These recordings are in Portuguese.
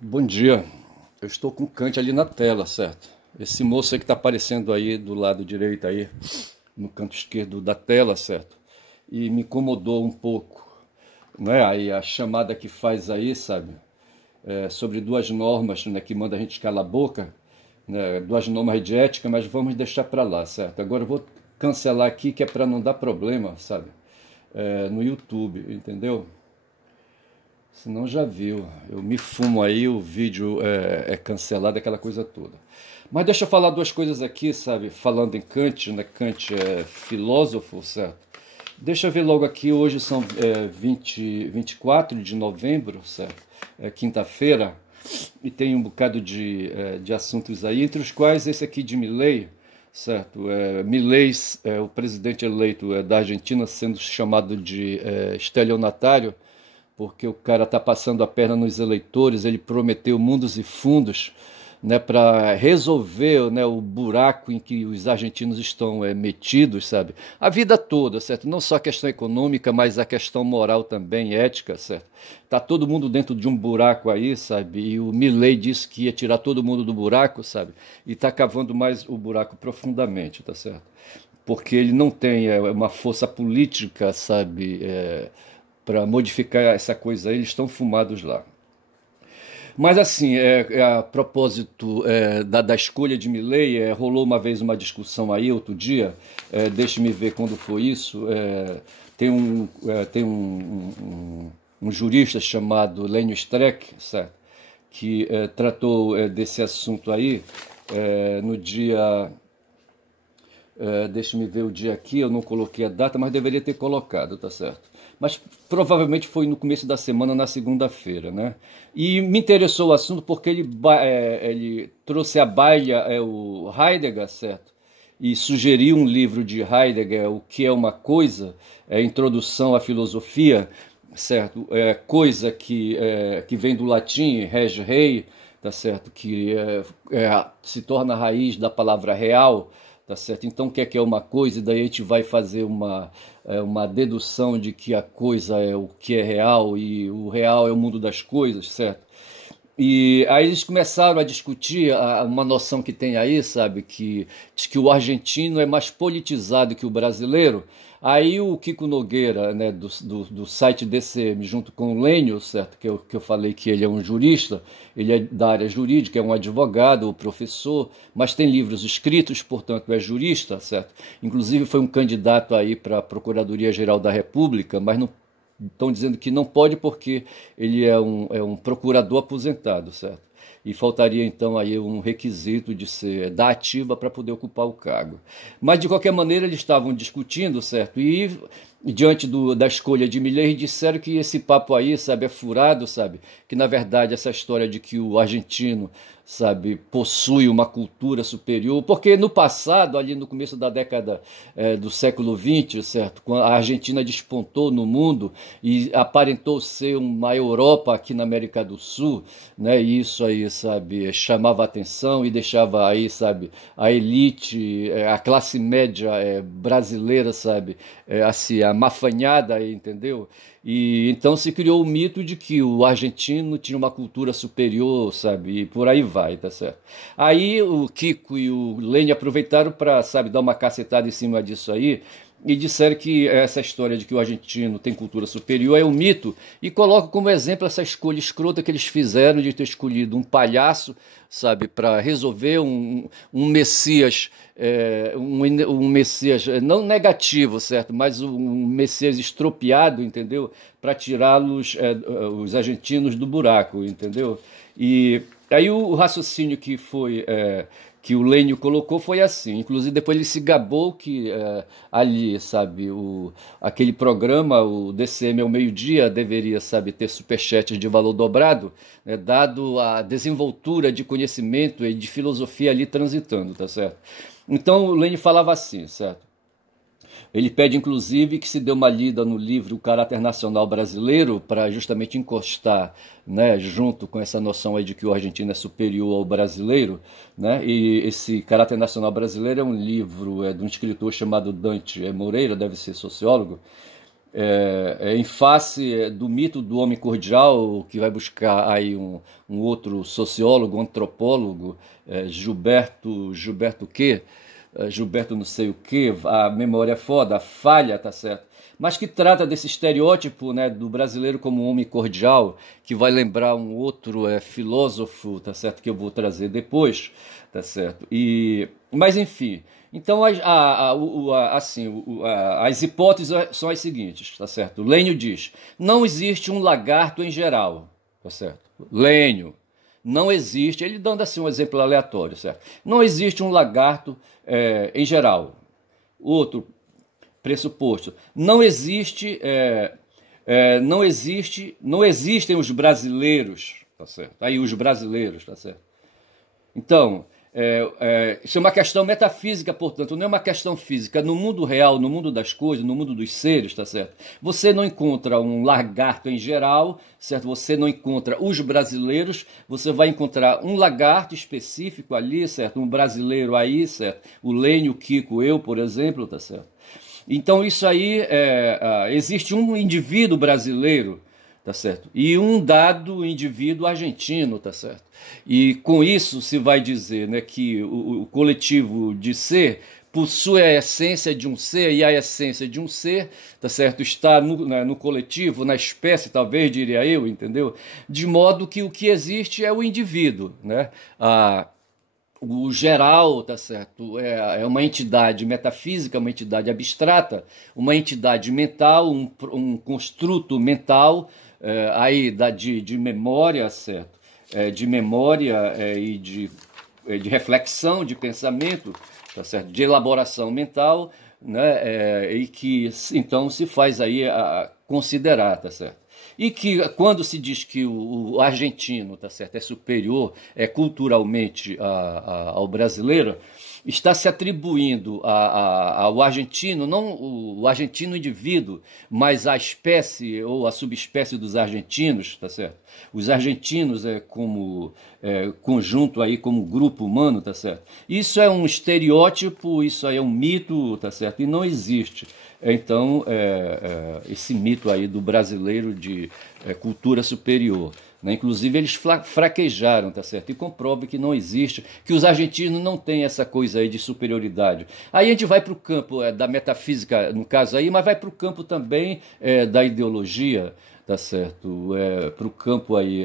Bom dia. Eu estou com o Kant ali na tela, certo? Esse moço aí que está aparecendo aí do lado direito aí, no canto esquerdo da tela, certo? E me incomodou um pouco, né? Aí a chamada que faz aí, sabe? Sobre duas normas, né, que manda a gente calar a boca, né? Duas normas de ética, mas vamos deixar para lá, certo? Agora eu vou cancelar aqui que é para não dar problema, sabe? No YouTube, entendeu? Senão já viu, eu me fumo aí, o vídeo é cancelado, aquela coisa toda. Mas deixa eu falar duas coisas aqui, sabe? Falando em Kant, né? Kant é filósofo, certo? Deixa eu ver logo aqui, hoje são 24 de novembro, certo? É quinta-feira, e tem um bocado de assuntos aí, entre os quais esse aqui de Milei, certo? Milei, o presidente eleito da Argentina, sendo chamado de estelionatário, porque o cara está passando a perna nos eleitores, ele prometeu mundos e fundos, né, para resolver, né, o buraco em que os argentinos estão metidos, sabe? A vida toda, certo? Não só a questão econômica, mas a questão moral também, ética, certo? Tá todo mundo dentro de um buraco aí, sabe? E o Milei disse que ia tirar todo mundo do buraco, sabe? E está cavando mais o buraco profundamente, tá certo? Porque ele não tem uma força política, sabe? Para modificar essa coisa aí, eles estão fumados lá. Mas assim, a propósito da escolha de Milei, rolou uma vez uma discussão aí, outro dia, deixe-me ver quando foi isso, tem um jurista chamado Lênio Streck, certo? Que tratou desse assunto aí no dia... deixa-me ver o dia aqui, eu não coloquei a data, mas deveria ter colocado, tá certo? Mas provavelmente foi no começo da semana, na segunda-feira, né? E me interessou o assunto porque ele trouxe à baila o Heidegger, certo? E sugeriu um livro de Heidegger, O que é uma coisa, Introdução à Filosofia, certo? Coisa que vem do latim, res rei, tá certo? Que se torna a raiz da palavra real, tá certo? Então, o que é uma coisa? E daí a gente vai fazer uma dedução de que a coisa é o que é real e o real é o mundo das coisas, certo? E aí eles começaram a discutir uma noção que tem aí, sabe, que diz que o argentino é mais politizado que o brasileiro. Aí o Kiko Nogueira, né, do site DCM, junto com o Lênio, certo, que eu falei que ele é um jurista, ele é da área jurídica, é um advogado, professor, mas tem livros escritos, portanto é jurista, certo? Inclusive foi um candidato aí para a Procuradoria-Geral da República, mas não estão dizendo que não pode porque ele é um procurador aposentado, certo? E faltaria então aí um requisito de ser da ativa para poder ocupar o cargo. Mas de qualquer maneira eles estavam discutindo, certo? E diante da escolha de Milei disseram que esse papo aí, sabe, é furado, sabe? Que na verdade essa história de que o argentino, sabe, possui uma cultura superior, porque no passado, ali no começo da década do século XX, certo, quando a Argentina despontou no mundo e aparentou ser uma Europa aqui na América do Sul, né, e isso aí, sabe, chamava atenção e deixava aí, sabe, a elite, a classe média brasileira, sabe, assim, amafanhada, entendeu? E então se criou o mito de que o argentino tinha uma cultura superior, sabe? E por aí vai, tá certo? Aí o Kiko e o Lênin aproveitaram para, sabe, dar uma cacetada em cima disso aí e disseram que essa história de que o argentino tem cultura superior é um mito e colocam como exemplo essa escolha escrota que eles fizeram de ter escolhido um palhaço, sabe, para resolver um Messias, um Messias não negativo, certo, mas um Messias estropiado, entendeu, para tirá-los, os argentinos do buraco, entendeu? E aí o raciocínio que o Lênio colocou foi assim, inclusive depois ele se gabou que ali, sabe, aquele programa, o DCM ao meio-dia, deveria, sabe, ter superchats de valor dobrado, né, dado a desenvoltura de conhecimento e de filosofia ali transitando, tá certo? Então o Lênio falava assim, certo? Ele pede, inclusive, que se dê uma lida no livro O Caráter Nacional Brasileiro para justamente encostar, né, junto com essa noção aí de que o argentino é superior ao brasileiro, né? E esse Caráter Nacional Brasileiro é um livro de um escritor chamado Dante Moreira, deve ser sociólogo, em face do mito do homem cordial, que vai buscar aí um outro sociólogo, antropólogo, Gilberto quê? Gilberto não sei o quê, a memória é foda, a falha, tá certo? Mas que trata desse estereótipo, né, do brasileiro como um homem cordial, que vai lembrar um outro filósofo, tá certo, que eu vou trazer depois, tá certo? Mas enfim, então as hipóteses são as seguintes, tá certo? Lênio diz: não existe um lagarto em geral, tá certo? Lênio, não existe, ele dando assim um exemplo aleatório, certo? Não existe um lagarto em geral. Outro pressuposto: não existem os brasileiros, tá certo? Aí os brasileiros, tá certo? Então, isso é uma questão metafísica, portanto, não é uma questão física. No mundo real, no mundo das coisas, no mundo dos seres, tá certo? Você não encontra um lagarto em geral, certo? Você não encontra os brasileiros, você vai encontrar um lagarto específico ali, certo? Um brasileiro aí, certo? O Lênio, o Kiko, eu, por exemplo, tá certo? Então isso aí, existe um indivíduo brasileiro, tá certo? E um dado indivíduo argentino, tá certo? E com isso se vai dizer, né, que o coletivo de ser possui a essência de um ser, e a essência de um ser, tá certo, está no coletivo, na espécie, talvez, diria eu, entendeu? De modo que o que existe é o indivíduo, né? O geral, tá certo, é uma entidade metafísica, uma entidade abstrata, uma entidade mental, um construto mental, aí de memória, certo? De memória e de reflexão, de pensamento, tá certo? De elaboração mental, né? E que então se faz aí a considerar, tá certo? E que quando se diz que o argentino, tá certo, é superior culturalmente ao brasileiro, está se atribuindo ao argentino, não o argentino indivíduo, mas a espécie ou a subespécie dos argentinos, tá certo? Os argentinos como conjunto aí, como grupo humano, tá certo? Isso é um estereótipo, isso aí é um mito, tá certo? E não existe. Então, esse mito aí do brasileiro de cultura superior, né? Inclusive eles fraquejaram, tá certo? E comprove que não existe, que os argentinos não têm essa coisa aí de superioridade. Aí a gente vai para o campo da metafísica, no caso aí, mas vai para o campo também da ideologia, tá certo? Para o campo aí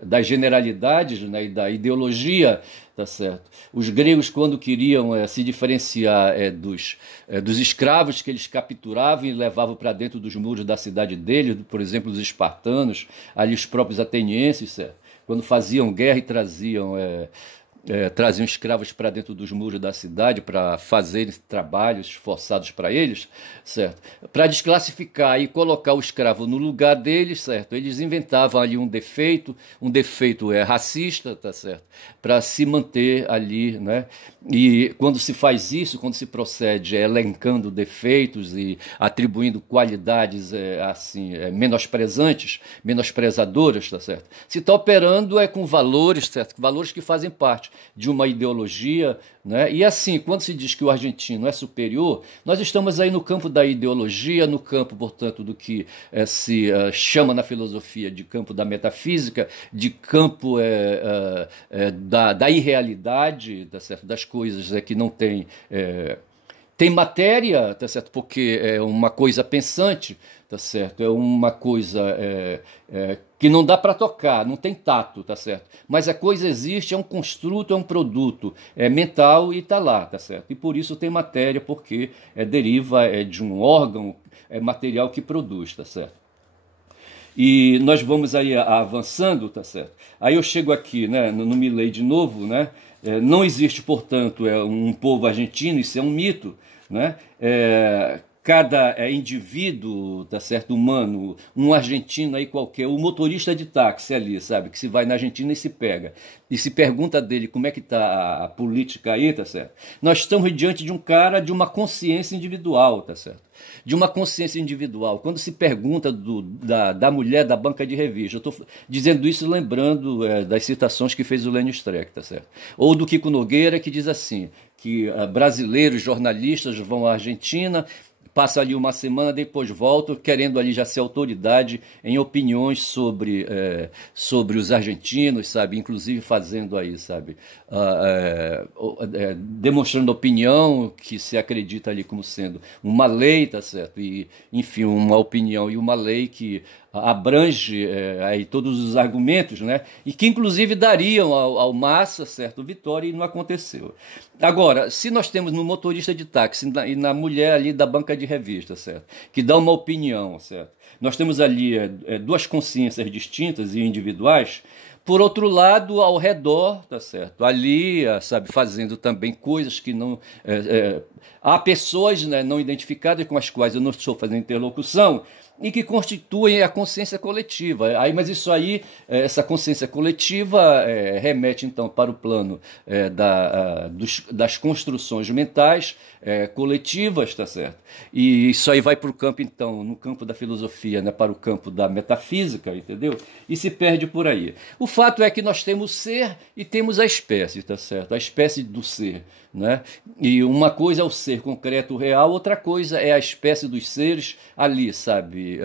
das generalidades, né? E da ideologia, tá certo? Os gregos, quando queriam se diferenciar dos escravos que eles capturavam e levavam para dentro dos muros da cidade deles, por exemplo, os espartanos, ali os próprios atenienses, certo? Quando faziam guerra e traziam escravos para dentro dos muros da cidade para fazerem trabalhos forçados para eles, certo? Para desclassificar e colocar o escravo no lugar deles, certo? Eles inventavam ali um defeito racista, tá certo? Para se manter ali, né? E quando se faz isso, quando se procede elencando defeitos e atribuindo qualidades menosprezadoras, tá certo? Se está operando com valores, certo? Valores que fazem parte de uma ideologia, né? E assim, quando se diz que o argentino é superior, nós estamos aí no campo da ideologia, no campo, portanto, do que se chama na filosofia de campo da metafísica, de campo da irrealidade, tá certo? Das coisas que não tem matéria, tá certo? Porque é uma coisa pensante, tá certo? É uma coisa que não dá para tocar, não tem tato, tá certo? Mas a coisa existe, é um construto, é um produto mental e está lá, tá certo? E por isso tem matéria, porque deriva de um órgão material que produz, tá certo? E nós vamos aí avançando, tá certo? Aí eu chego aqui, né, no Milley de novo, né? Não existe, portanto, um povo argentino, isso é um mito, né? Cada indivíduo, tá certo, humano, um argentino aí qualquer, o motorista de táxi ali, sabe, que se vai na Argentina e se pega, e se pergunta dele como é que está a política aí, tá certo? Nós estamos diante de um cara de uma consciência individual, tá certo? De uma consciência individual. Quando se pergunta da mulher da banca de revista, eu estou dizendo isso lembrando das citações que fez o Lênio Streck, tá certo? Ou do Kiko Nogueira, que diz assim, que brasileiros jornalistas vão à Argentina passa ali uma semana, depois volta, querendo ali já ser autoridade em opiniões sobre os argentinos, sabe? Inclusive fazendo aí, sabe? Demonstrando opinião que se acredita ali como sendo uma lei, tá certo? E, enfim, uma opinião e uma lei que abrange aí todos os argumentos, né? E que inclusive dariam ao Massa, certo, vitória, e não aconteceu. Agora, se nós temos no motorista de táxi e na mulher ali da banca de revista, certo, que dá uma opinião, certo, nós temos ali duas consciências distintas e individuais. Por outro lado, ao redor, tá certo? Ali, sabe, fazendo também coisas que não. Há pessoas, né, não identificadas com as quais eu não estou fazendo interlocução e que constituem a consciência coletiva. Mas isso aí, essa consciência coletiva remete então para o plano das construções mentais coletivas, tá certo? E isso aí vai para o campo, então, no campo da filosofia, né, para o campo da metafísica, entendeu? E se perde por aí. O fato é que nós temos ser e temos a espécie, tá certo? A espécie do ser, né? E uma coisa é o ser concreto, real, outra coisa é a espécie dos seres ali, sabe?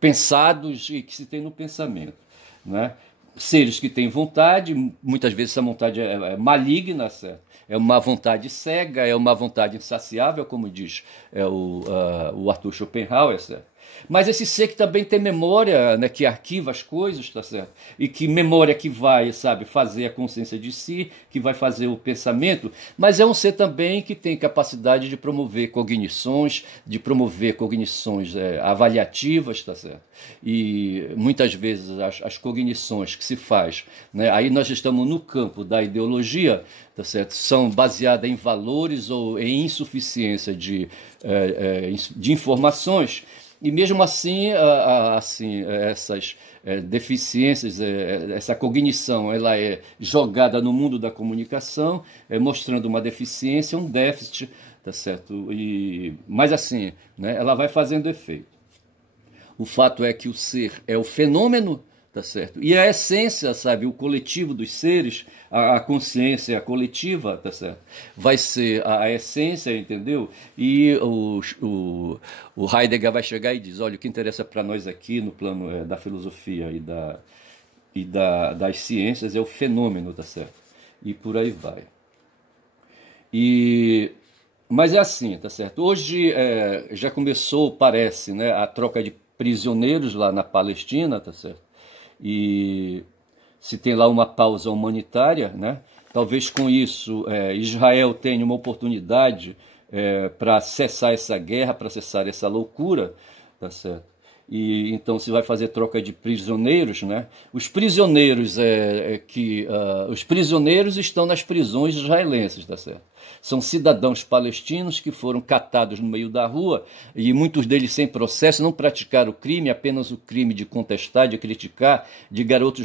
Pensados e que se tem no pensamento, né? Seres que têm vontade, muitas vezes essa vontade é maligna, certo? É uma vontade cega, é uma vontade insaciável, como diz o Arthur Schopenhauer, certo? Mas esse ser que também tem memória, né, que arquiva as coisas, tá certo? E que memória que vai, sabe, fazer a consciência de si, que vai fazer o pensamento, mas é um ser também que tem capacidade de promover cognições, avaliativas, tá certo? E muitas vezes as cognições que se faz, né, aí nós estamos no campo da ideologia, tá certo? São baseadas em valores ou em insuficiência de informações. E mesmo assim, essas deficiências, essa cognição, ela é jogada no mundo da comunicação, mostrando uma deficiência, um déficit, tá certo? Mas assim, né, ela vai fazendo efeito. O fato é que o ser é o fenômeno, tá certo? E a essência, sabe, o coletivo dos seres, a consciência coletiva, tá certo? Vai ser a essência, entendeu? E o Heidegger vai chegar e diz, olha, o que interessa para nós aqui no plano da filosofia das ciências é o fenômeno, tá certo? E por aí vai. Mas é assim, tá certo? Hoje já começou, parece, né, a troca de prisioneiros lá na Palestina, tá certo? E se tem lá uma pausa humanitária, né? Talvez com isso Israel tenha uma oportunidade para cessar essa guerra, para cessar essa loucura, tá certo? E então se vai fazer troca de prisioneiros, né? Os prisioneiros os prisioneiros estão nas prisões israelenses, tá certo? São cidadãos palestinos que foram catados no meio da rua e muitos deles sem processo, não praticaram o crime, apenas o crime de contestar, de criticar, de garotos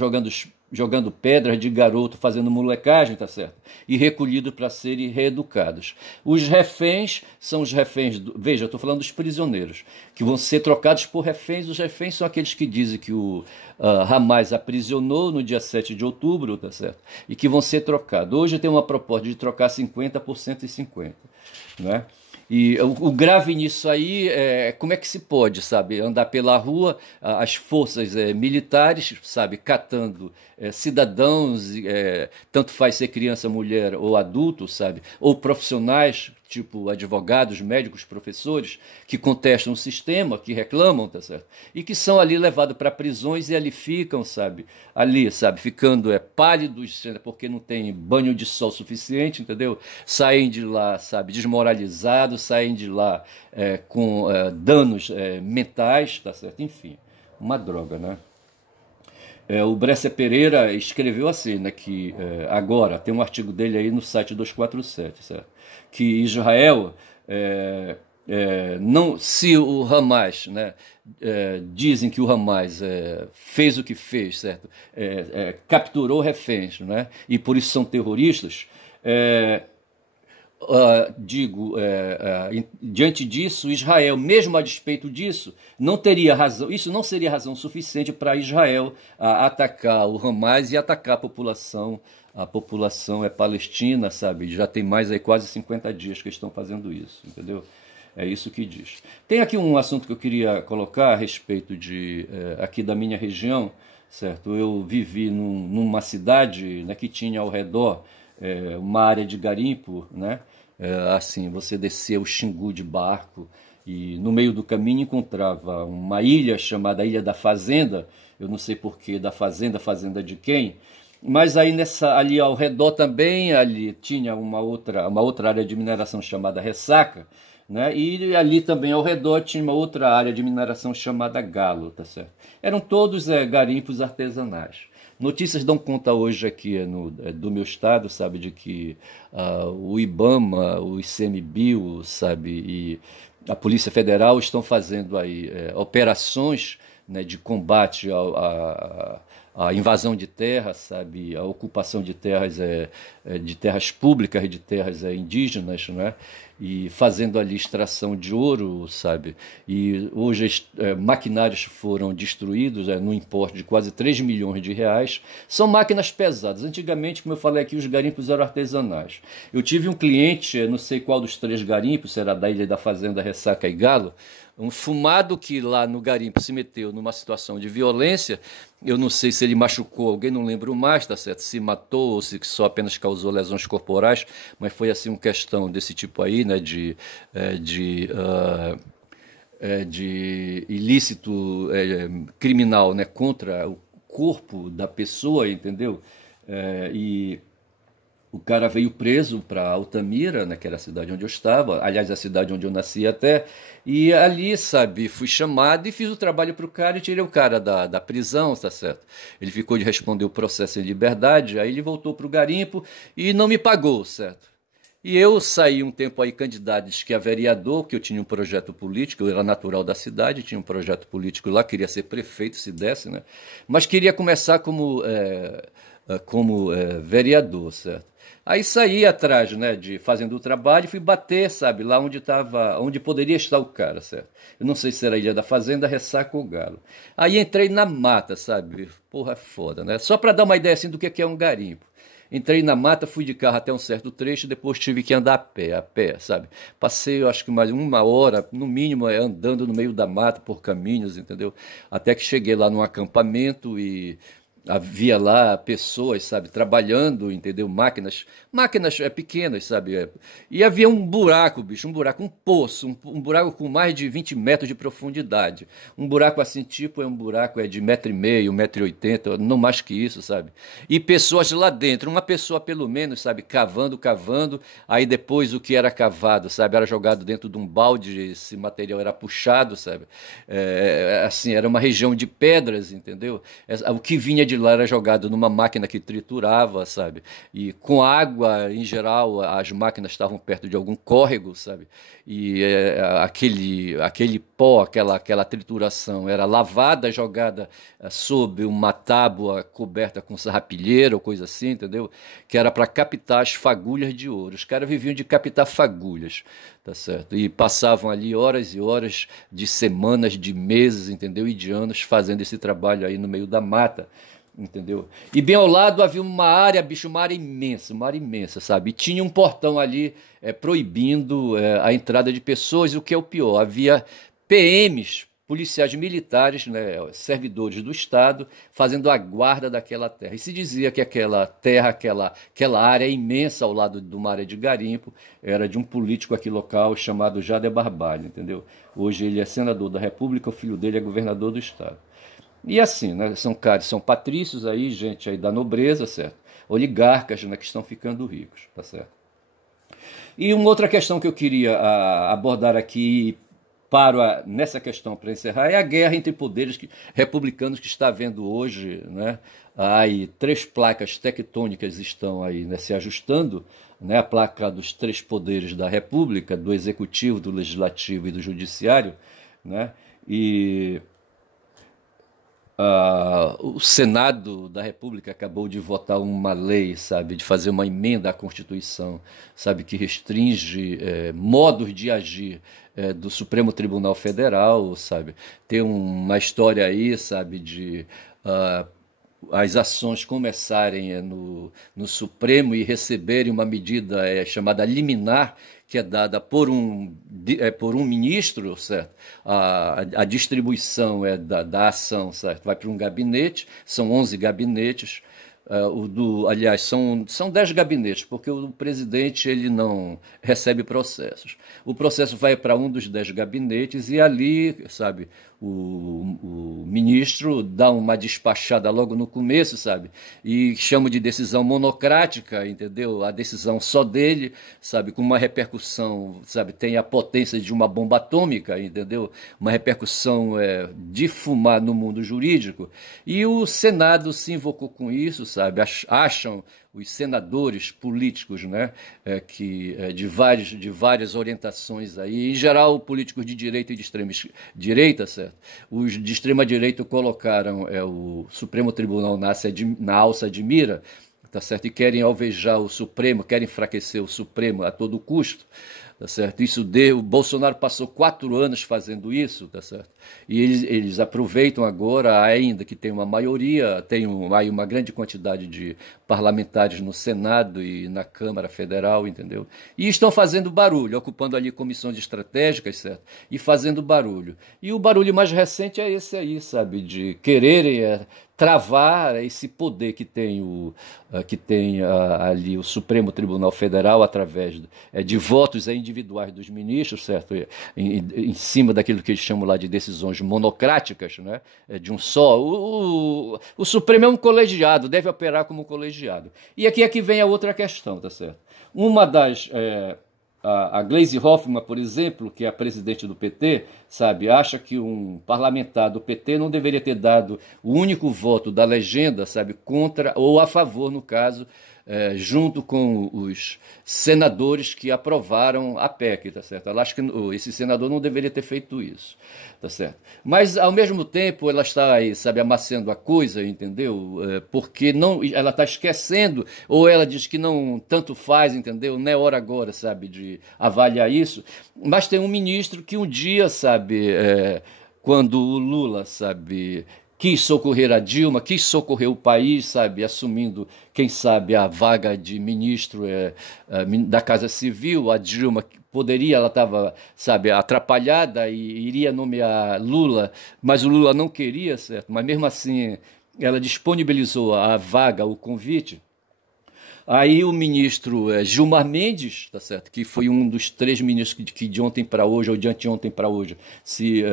jogando pedras, de garoto fazendo molecagem, tá certo? E recolhidos para serem reeducados. Os reféns são os reféns, veja, eu estou falando dos prisioneiros, que vão ser trocados por reféns. Os reféns são aqueles que dizem que o Hamas aprisionou no dia 7 de outubro, tá certo? E que vão ser trocados. Hoje tem uma proposta de trocar 50 por 150, né? E o grave nisso aí é como é que se pode, sabe, andar pela rua, as forças militares, sabe, catando cidadãos, tanto faz ser criança, mulher ou adulto, sabe, ou profissionais, tipo advogados, médicos, professores, que contestam o sistema, que reclamam, tá certo? E que são ali levados para prisões e ali ficam, sabe, ficando pálidos, porque não tem banho de sol suficiente, entendeu? Saem de lá, sabe, desmoralizados, saem de lá com danos mentais, tá certo? Enfim, uma droga, né? O Bresser Pereira escreveu assim, né, que agora, tem um artigo dele aí no site 247, certo? Que Israel, não, se o Hamas, né, dizem que o Hamas fez o que fez, certo? Capturou reféns, né, e por isso são terroristas, diante disso, Israel, mesmo a despeito disso, não teria razão, isso não seria razão suficiente para Israel atacar o Hamas e atacar a população. A população palestina, sabe? Já tem mais aí quase 50 dias que estão fazendo isso, entendeu? É isso que diz. Tem aqui um assunto que eu queria colocar a respeito de aqui da minha região, certo? Eu vivi numa cidade, né, que tinha ao redor uma área de garimpo, né? Assim, você descia o Xingu de barco e no meio do caminho encontrava uma ilha chamada Ilha da Fazenda. Eu não sei porquê da fazenda, fazenda de quem, mas aí ali ao redor também ali tinha uma outra área de mineração chamada Ressaca, né? E ali também ao redor tinha uma outra área de mineração chamada Galo, tá certo? Eram todos garimpos artesanais. Notícias dão conta hoje aqui do meu estado, sabe, de que o IBAMA, o ICMBio, sabe, e a Polícia Federal estão fazendo aí operações, né, de combate à invasão de terras, sabe, a ocupação de terras públicas, de terras indígenas, né, e fazendo ali extração de ouro, sabe, e hoje maquinários foram destruídos no importe de quase 3 milhões de reais. São máquinas pesadas. Antigamente, como eu falei aqui, os garimpos eram artesanais. Eu tive um cliente, não sei qual dos 3 garimpos, será da Ilha da Fazenda, Ressaca e Galo, um fumado que lá no garimpo se meteu numa situação de violência. Eu não sei se ele machucou alguém, não lembro mais, tá certo? Se matou ou se só apenas causou lesões corporais, mas foi assim uma questão desse tipo aí, né? De ilícito criminal, né? Contra o corpo da pessoa, entendeu? E o cara veio preso para Altamira, né, que era a cidade onde eu estava, aliás, a cidade onde eu nasci até, e ali, sabe, fui chamado e fiz o trabalho para o cara e tirei o cara da prisão, tá certo? Ele ficou de responder o processo em liberdade, aí ele voltou para o garimpo e não me pagou, certo? E eu saí um tempo aí candidato que a vereador, que eu tinha um projeto político, eu era natural da cidade, tinha um projeto político lá, queria ser prefeito se desse, né? Mas queria começar como vereador, certo? Aí saí atrás, né, fazendo o trabalho e fui bater, sabe, lá onde poderia estar o cara, certo? Eu não sei se era a Ilha da Fazenda, Ressaca ou Galo. Aí entrei na mata, sabe? Porra, é foda, né? Só para dar uma ideia assim do que é um garimpo. Entrei na mata, fui de carro até um certo trecho, depois tive que andar a pé, sabe? Passei, eu acho que mais uma hora, no mínimo, andando no meio da mata, por caminhos, entendeu? Até que cheguei lá num acampamento e havia lá pessoas, sabe, trabalhando, entendeu? Máquinas pequenas, sabe? E havia um buraco, bicho, um buraco, um poço, um buraco com mais de 20 metros de profundidade. Um buraco assim, tipo, um buraco de 1,5 m, 1,80 m, não mais que isso, sabe? E pessoas lá dentro, uma pessoa pelo menos, sabe, cavando, aí depois o que era cavado, sabe, era jogado dentro de um balde, esse material era puxado, sabe? Assim, era uma região de pedras, entendeu? O que vinha de lá era jogado numa máquina que triturava, sabe? E com água, em geral, as máquinas estavam perto de algum córrego, sabe? E aquele pó, aquela trituração era lavada, jogada sob uma tábua coberta com sarrapilheira ou coisa assim, entendeu? Que era para captar as fagulhas de ouro. Os caras viviam de captar fagulhas, tá certo? E passavam ali horas e horas de semanas, de meses, entendeu? E de anos fazendo esse trabalho aí no meio da mata. Entendeu? E bem ao lado havia uma área, bicho, uma área imensa, sabe? E tinha um portão ali proibindo a entrada de pessoas, e o que é o pior, havia PMs, policiais militares, né, servidores do Estado, fazendo a guarda daquela terra. E se dizia que aquela terra, aquela área imensa ao lado de uma área de garimpo, era de um político aqui local chamado Jader Barbalho, entendeu? Hoje ele é senador da República, o filho dele é governador do Estado. E assim, né, são patrícios aí, gente aí da nobreza, certo? Oligarcas, né, que estão ficando ricos, tá certo? E uma outra questão que eu queria abordar aqui, nessa questão para encerrar, é a guerra entre poderes republicanos que está havendo hoje, né? Aí 3 placas tectônicas estão aí, né, se ajustando, né? A placa dos 3 poderes da República, do Executivo, do Legislativo e do Judiciário, né? E o Senado da República acabou de votar uma lei, sabe, de fazer uma emenda à Constituição, sabe, que restringe modos de agir do Supremo Tribunal Federal, sabe. Tem uma história aí, sabe, de as ações começarem no Supremo e receberem uma medida chamada liminar, que é dada por um ministro, certo? A distribuição da ação, certo? Vai para um gabinete, são 11 gabinetes. Aliás, são 10 gabinetes, porque o presidente ele não recebe processos. O processo vai para um dos 10 gabinetes e ali, sabe, o ministro dá uma despachada logo no começo, sabe, e chama de decisão monocrática, entendeu? A decisão só dele, sabe, com uma repercussão, sabe, tem a potência de uma bomba atômica, entendeu? Uma repercussão de fumar no mundo jurídico. E o Senado se invocou com isso, sabe, acham os senadores políticos, né, de várias orientações aí, em geral políticos de direita e de extrema direita, certo? Os de extrema direita colocaram o Supremo Tribunal na alça de mira, tá certo? E querem alvejar o Supremo, querem enfraquecer o Supremo a todo custo. Tá certo? O Bolsonaro passou 4 anos fazendo isso, tá certo? E eles aproveitam agora, ainda que tem uma maioria, tem aí uma grande quantidade de parlamentares no Senado e na Câmara Federal, entendeu? E estão fazendo barulho, ocupando ali comissões estratégicas, certo? E fazendo barulho. E o barulho mais recente é esse aí, sabe? De quererem travar esse poder que tem ali o Supremo Tribunal Federal através de votos individuais dos ministros, certo? Em cima daquilo que eles chamam lá de decisões monocráticas, né? De um só. O Supremo é um colegiado, deve operar como colegiado. E aqui é que vem a outra questão, tá certo? Uma das... A Gleisi Hoffmann, por exemplo, que é a presidente do PT, sabe, acha que um parlamentar do PT não deveria ter dado o único voto da legenda, sabe, contra ou a favor, no caso, junto com os senadores que aprovaram a PEC, tá certo? Ela acha que esse senador não deveria ter feito isso, tá certo? Mas, ao mesmo tempo, ela está aí, sabe, amaciando a coisa, entendeu? Porque ela está esquecendo, ou ela diz que não tanto faz, entendeu? Não é hora agora, sabe, de avaliar isso. Mas tem um ministro que um dia, sabe, quando o Lula, sabe, quis socorrer a Dilma, quis socorrer o país, sabe, assumindo, quem sabe, a vaga de ministro da Casa Civil. A Dilma ela estava, sabe, atrapalhada e iria nomear Lula, mas o Lula não queria, certo? Mas mesmo assim ela disponibilizou a vaga, o convite. Aí o ministro Gilmar Mendes, tá certo, que foi um dos 3 ministros que de ontem para hoje, ou de anteontem para hoje, se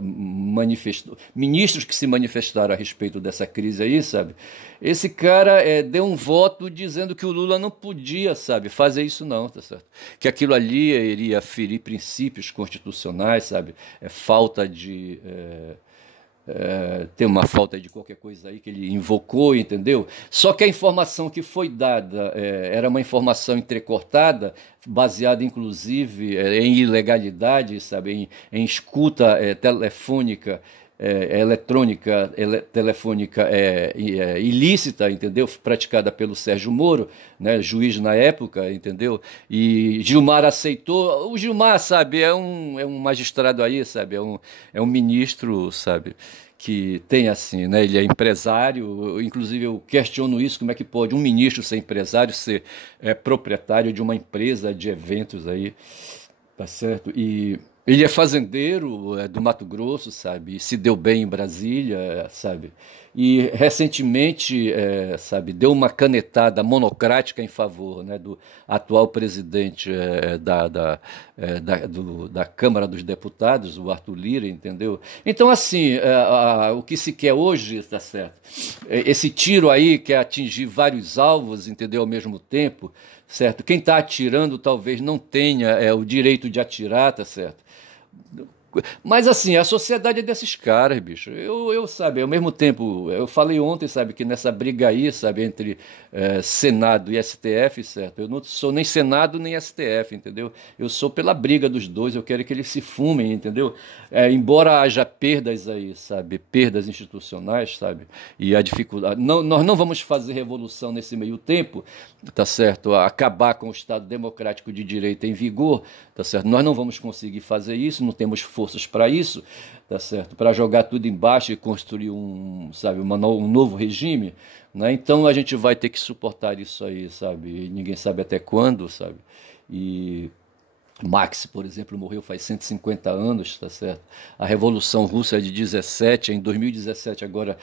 manifestou, ministros que se manifestaram a respeito dessa crise aí, sabe? Esse cara deu um voto dizendo que o Lula não podia, sabe, fazer isso não, tá certo? Que aquilo ali iria ferir princípios constitucionais, sabe? Falta de... tem uma falta de qualquer coisa aí que ele invocou, entendeu? Só que a informação que foi dada era uma informação entrecortada, baseada inclusive em ilegalidade, sabe? Em escuta telefônica, telefônica ilícita, entendeu? Praticada pelo Sérgio Moro, né, juiz na época, entendeu? E Gilmar aceitou. O Gilmar, sabe, é um magistrado aí, sabe, é um ministro, sabe, que tem assim, né? Ele é empresário, inclusive eu questiono isso, como é que pode um ministro ser empresário, ser proprietário de uma empresa de eventos aí, tá certo? E ele é fazendeiro do Mato Grosso, sabe? E se deu bem em Brasília, sabe? E recentemente, sabe, deu uma canetada monocrática em favor, né, do atual presidente da Câmara dos Deputados, o Arthur Lira, entendeu? Então, assim, o que se quer hoje, tá certo? Esse tiro aí quer atingir vários alvos, entendeu? Ao mesmo tempo, certo? Quem está atirando talvez não tenha o direito de atirar, tá certo? Mas assim, a sociedade é desses caras, bicho. Sabe, ao mesmo tempo, eu falei ontem, sabe, que nessa briga aí, sabe, entre Senado e STF, certo? Eu não sou nem Senado nem STF, entendeu? Eu sou pela briga dos dois, eu quero que eles se fumem, entendeu? Embora haja perdas aí, sabe, perdas institucionais, sabe, e a dificuldade. Nós não vamos fazer revolução nesse meio tempo, tá certo? Acabar com o Estado democrático de direito em vigor, tá certo? Nós não vamos conseguir fazer isso, não temos força forças para isso, tá certo? Para jogar tudo embaixo e construir sabe, um novo regime, né? Então a gente vai ter que suportar isso aí, sabe? E ninguém sabe até quando, sabe? E Marx, por exemplo, morreu faz 150 anos, tá certo? A Revolução Russa é de 17, em 2017 agora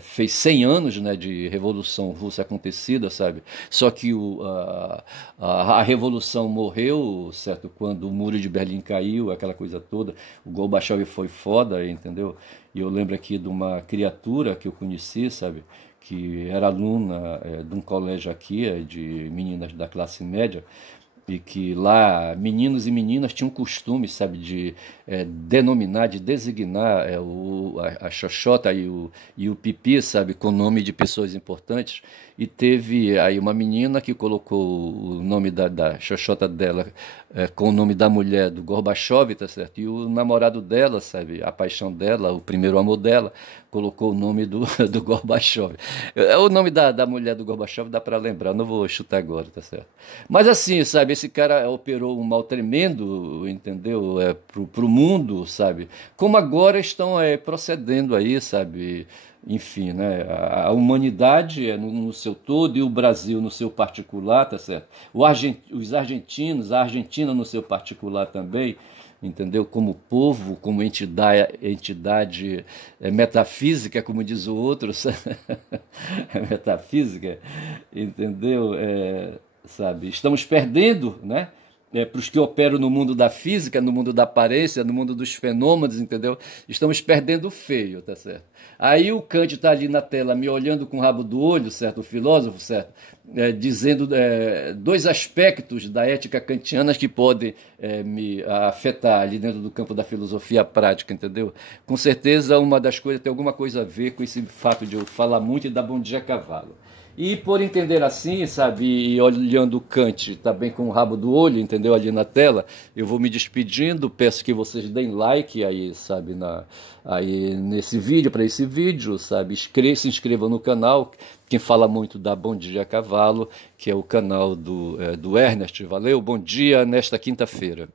fez 100 anos, né, de Revolução Russa acontecida, sabe? Só que a Revolução morreu, certo? Quando o Muro de Berlim caiu, aquela coisa toda, o Gorbachev foi foda, entendeu? E eu lembro aqui de uma criatura que eu conheci, sabe? Que era aluna de um colégio aqui, de meninas da classe média, e que lá meninos e meninas tinham costume, sabe, de denominar, de designar a xoxota e o pipi, sabe, com nome de pessoas importantes. E teve aí uma menina que colocou o nome da xoxota dela com o nome da mulher do Gorbachev, tá certo? E o namorado dela, sabe, a paixão dela, o primeiro amor dela, colocou o nome do Gorbachev. O nome da mulher do Gorbachev dá para lembrar, não vou chutar agora, tá certo? Mas assim, sabe, esse cara operou um mal tremendo, entendeu? Pro mundo, sabe? Como agora estão procedendo aí, sabe? Enfim, né? A humanidade no seu todo e o Brasil no seu particular, tá certo? Os argentinos, a Argentina no seu particular também, entendeu? Como povo, como entidade metafísica, como diz o outro, metafísica, entendeu? Sabe? Estamos perdendo, né? Para os que operam no mundo da física, no mundo da aparência, no mundo dos fenômenos, entendeu? Estamos perdendo feio, tá certo? Aí o Kant está ali na tela me olhando com o rabo do olho, certo? O filósofo, certo? Dizendo dois aspectos da ética kantiana que podem me afetar ali dentro do campo da filosofia prática, entendeu? Com certeza uma das coisas tem alguma coisa a ver com esse fato de eu falar muito e dar bom dia a cavalo. E por entender assim, sabe, e olhando o Kant também com o rabo do olho, entendeu, ali na tela, eu vou me despedindo, peço que vocês deem like aí, sabe, aí nesse vídeo, para esse vídeo, sabe, se inscrevam no canal, quem fala muito dá Bom Dia a Cavalo, que é o canal do Ernest, valeu, bom dia nesta quinta-feira.